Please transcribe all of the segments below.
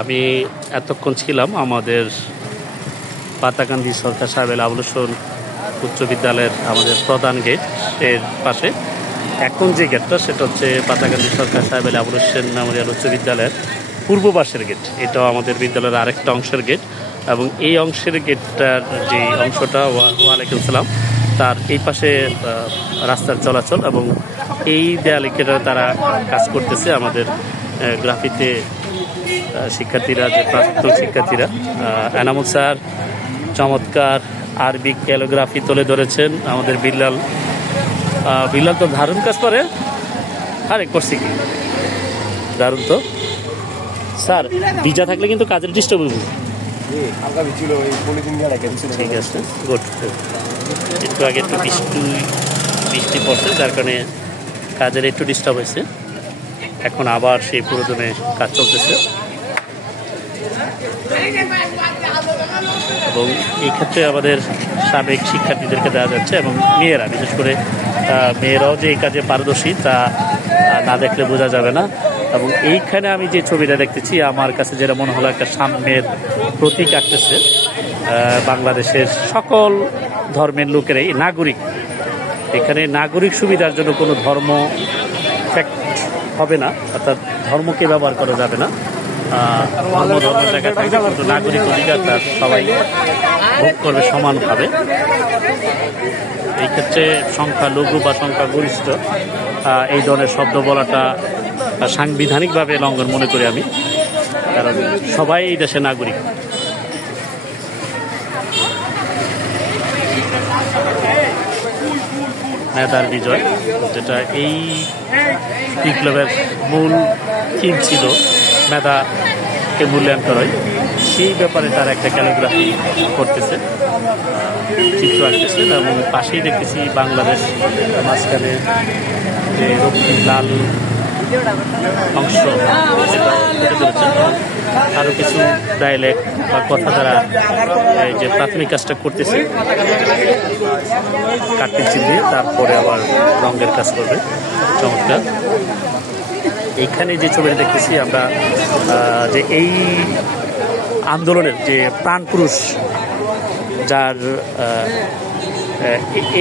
আমি এতক্ষণ ছিলাম আমাদের পাতাকান্দি সরকার সাহেব আবুল হোসেন উচ্চ বিদ্যালয়ের আমাদের প্রধান গেট এর পাশে। এখন যে গেটটা সেটা হচ্ছে পাতাকান্দি সরকার সাহেব আবুল হোসেন মেমোরিয়াল উচ্চ বিদ্যালয়ের পূর্ব পাশের গেট। এটাও আমাদের বিদ্যালয়ের আরেকটা অংশের গেট এবং এই অংশের গেটটার যে অংশটা ওয়ালাইকুম সালাম তার এই পাশে রাস্তার চলাচল এবং এই দেয়ালে কেটে তারা কাজ করতেছে আমাদের গ্রাফিতে শিক্ষার্থীরা, যে প্রাক্তন শিক্ষার্থীরা। এনামুল স্যার চমৎকার আরবি ক্যালিগ্রাফি তুলে ধরেছেন। আমাদের বিল্লাল তো দারুণ কাজ করে। আরে করছি কি দারুণ তো স্যার, ভিজা থাকলে কিন্তু কাজের ডিস্টার্ব হবে। ঠিক আছে, গুড। একটু আগে একটু বৃষ্টি পড়ছে, যার কারণে কাজের একটু ডিস্টার্ব হয়েছে। এখন আবার সেই পুরোদমে কাজ চলতেছে এবং এই ক্ষেত্রে আমাদের সাবেক শিক্ষার্থীদেরকে দেওয়া যাচ্ছে এবং মেয়েরা, বিশেষ করে মেয়েরাও যে এই কাজে পারদর্শী তা না দেখলে বোঝা যাবে না। এবং এইখানে আমি যে ছবিটা দেখতেছি, আমার কাছে যেটা মনে হলো একটা সাম্যের প্রতীক আঁকতেছে। বাংলাদেশের সকল ধর্মের লোকেরাই নাগরিক। এখানে নাগরিক সুবিধার জন্য কোনো ধর্ম হবে না, অর্থাৎ ধর্মকে ব্যবহার করা যাবে না। ধর্মের জায়গায় থাকবে, কিন্তু নাগরিক অধিকার তার সবাই ভোগ করবে সমানভাবে। এই ক্ষেত্রে সংখ্যালঘু বা সংখ্যাগরিষ্ঠ এই ধরনের শব্দ বলাটা সাংবিধানিকভাবে লঙ্ঘন মনে করি আমি, কারণ সবাই এই দেশে নাগরিক। মেধার বিজয়, যেটা এই বিপ্লবের মূল থিম ছিল, মেধাকে মূল্যায়ন করাই, সেই ব্যাপারে তারা একটা ক্যালিগ্রাফি করতেছে, চিত্র আঁকতেছে। এবং পাশেই দেখতেছি বাংলাদেশ, মাঝখানে যে রক্তিম লাল অংশ সেটা ফুটে ধরেছে। আরও কিছু ডায়ালেক্ট বা কথা দ্বারা এই যে প্রাথমিক কাজটা করতেছে কাঠপেন্সিল দিয়ে, তারপরে আবার রঙের কাজ করবে। চমৎকার। এইখানে যে ছবিটা দেখতেছি আমরা, যে এই আন্দোলনের যে প্রাণপুরুষ, যার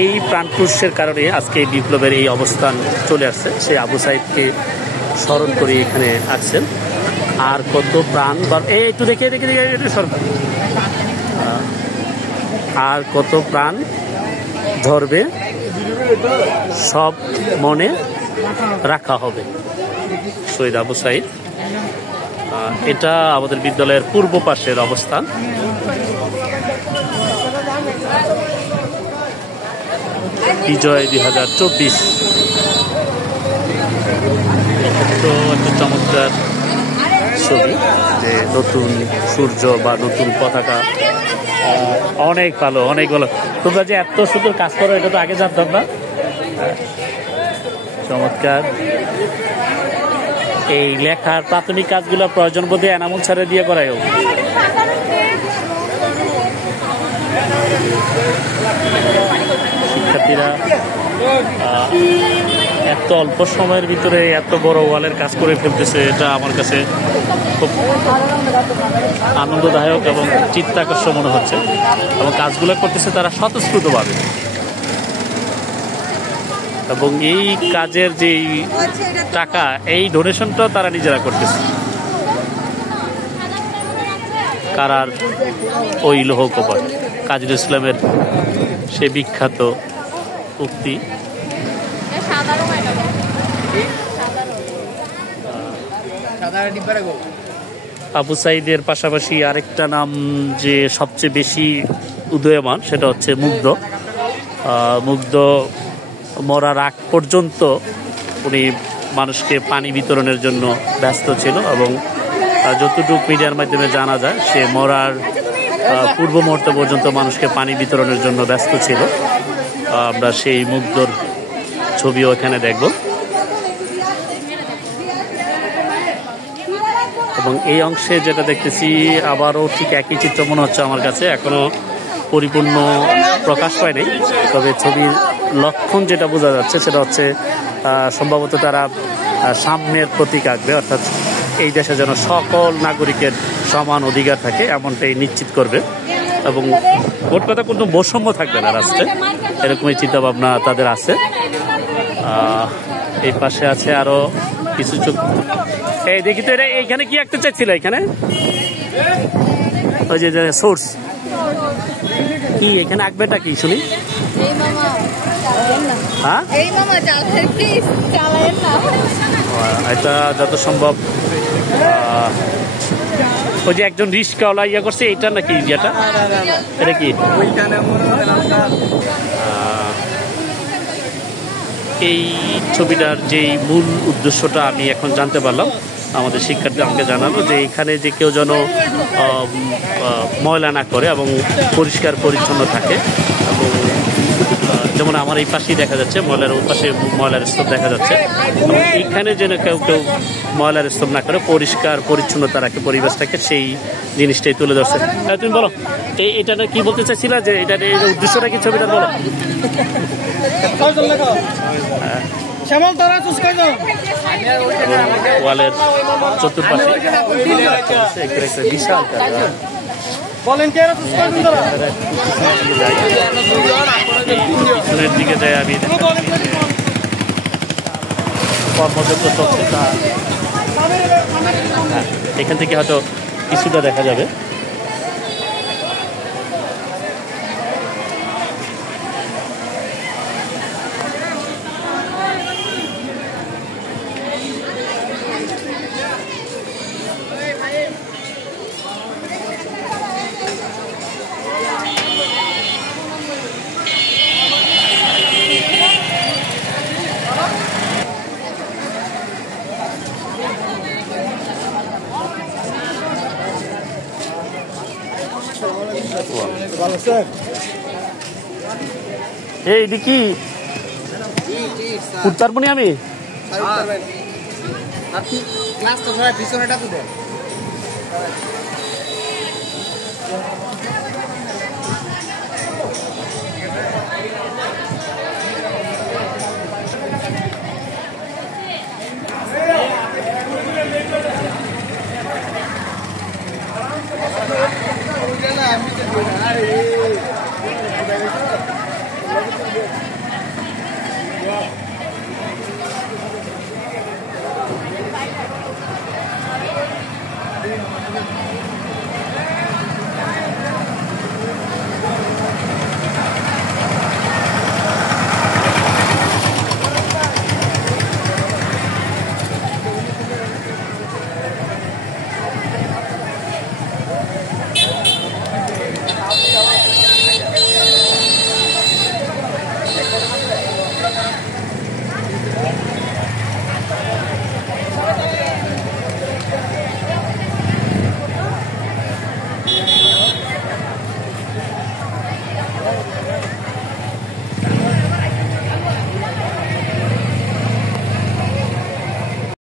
এই প্রাণপুরুষের কারণে আজকে এই বিপ্লবের এই অবস্থান চলে আসছে, সেই আবু সাইদকে স্মরণ করে এখানে আসছেন। আর কত প্রাণ, এই একটু দেখে সরকার, আর কত প্রাণ ধরবে, সব মনে রাখা হবে। শহীদ আবু সাইদ। এটা আমাদের বিদ্যালয়ের পূর্ব পাশের অবস্থান। বিজয় 2024 তো একটা চমৎকার ছবি, যে নতুন সূর্য বা নতুন পতাকা। অনেক ভালো, অনেক ভালো। তোমরা যে এত সুন্দর কাজ করো এটা তো আগে জানতাম না। চমৎকার। এই লেখার প্রাথমিক কাজগুলো প্রয়োজন বোধে এনামুল স্যারের দিয়ে করায়। শিক্ষার্থীরা এত অল্প সময়ের ভিতরে এত বড় ওয়ালের কাজ করে ফেলতেছে, এটা আমার কাছে খুব আনন্দদায়ক এবং চিত্তাকর্ষক মনে হচ্ছে। এবং কাজগুলো করতেছে তারা স্বতঃস্ফূর্তভাবে, এবং এই কাজের যে টাকা, এই ডোনেশনটাও তারা নিজেরা করতেছে। কারার ওই লৌহ কপাট, কাজী নজরুল ইসলামের সে বিখ্যাত উক্তি। আবু সাইদের পাশাপাশি আরেকটা নাম যে সবচেয়ে বেশি উদীয়মান, সেটা হচ্ছে মুগ্ধ। মুগ্ধ মরার আগ পর্যন্ত উনি মানুষকে পানি বিতরণের জন্য ব্যস্ত ছিল, এবং যতটুকু মিডিয়ার মাধ্যমে জানা যায়, সে মরার পূর্ব মুহূর্ত পর্যন্ত মানুষকে পানি বিতরণের জন্য ব্যস্ত ছিল। আমরা সেই মুগ্ধর ছবিও এখানে দেখব। এবং এই অংশে যেটা দেখতেছি আবারও ঠিক একই চিত্র মনে হচ্ছে আমার কাছে, এখনো পরিপূর্ণ প্রকাশ পায়নি। তবে ছবির লক্ষণ যেটা বোঝা যাচ্ছে সেটা হচ্ছে সম্ভবত তারা সাম্যের প্রতীক আঁকবে, অর্থাৎ এই দেশে যেন সকল নাগরিকের সমান অধিকার থাকে এমনটাই নিশ্চিত করবে এবং মোট কথা কোনো বৈষম্য থাকবে না রাষ্ট্রে, এরকমই চিন্তাভাবনা তাদের আছে। এই পাশে আছে আরো কিছু এই দেখি তো, এটা এইখানে কি আঁকতে চাইছিল? এখানে ওই যে সোর্স কি, এখানে আঁকবেটা কি শুনি? হ্যাঁ, এটা যত সম্ভব ওই যে একজন রিস্কাওয়ালা ইয়া করছে, এটা নাকি ইয়েটা, এটা কি? এই ছবিটার যেই মূল উদ্দেশ্যটা আমি এখন জানতে পারলাম, আমাদের শিক্ষার্থী আমাকে জানালো যে এখানে যে কেউ যেন ময়লা না করে এবং পরিষ্কার পরিচ্ছন্ন থাকে। এবং যেমন আমার এই পাশেই দেখা যাচ্ছে ময়লার, ওই পাশে ময়লার স্তূপ দেখা যাচ্ছে, এইখানে যেন কেউ ময়লার স্তূপ না করে পরিষ্কার পরিচ্ছন্নতা রাখে পরিবেশটাকে, সেই জিনিসটাই তুলে ধরছে। তুমি বলো এটা কি বলতে চাইছিলা, যে এটার উদ্দেশ্যটা কি ছবিটার বলো? ওয়ালের চতুর্পাশে বিশাল পিছনের দিকে যাই আমি, কর্মযজ্ঞ চলছে, এখান থেকে হয়তো কিছুটা দেখা যাবে। এই দেখি উত্তর পারবো আমি, পিছনেটা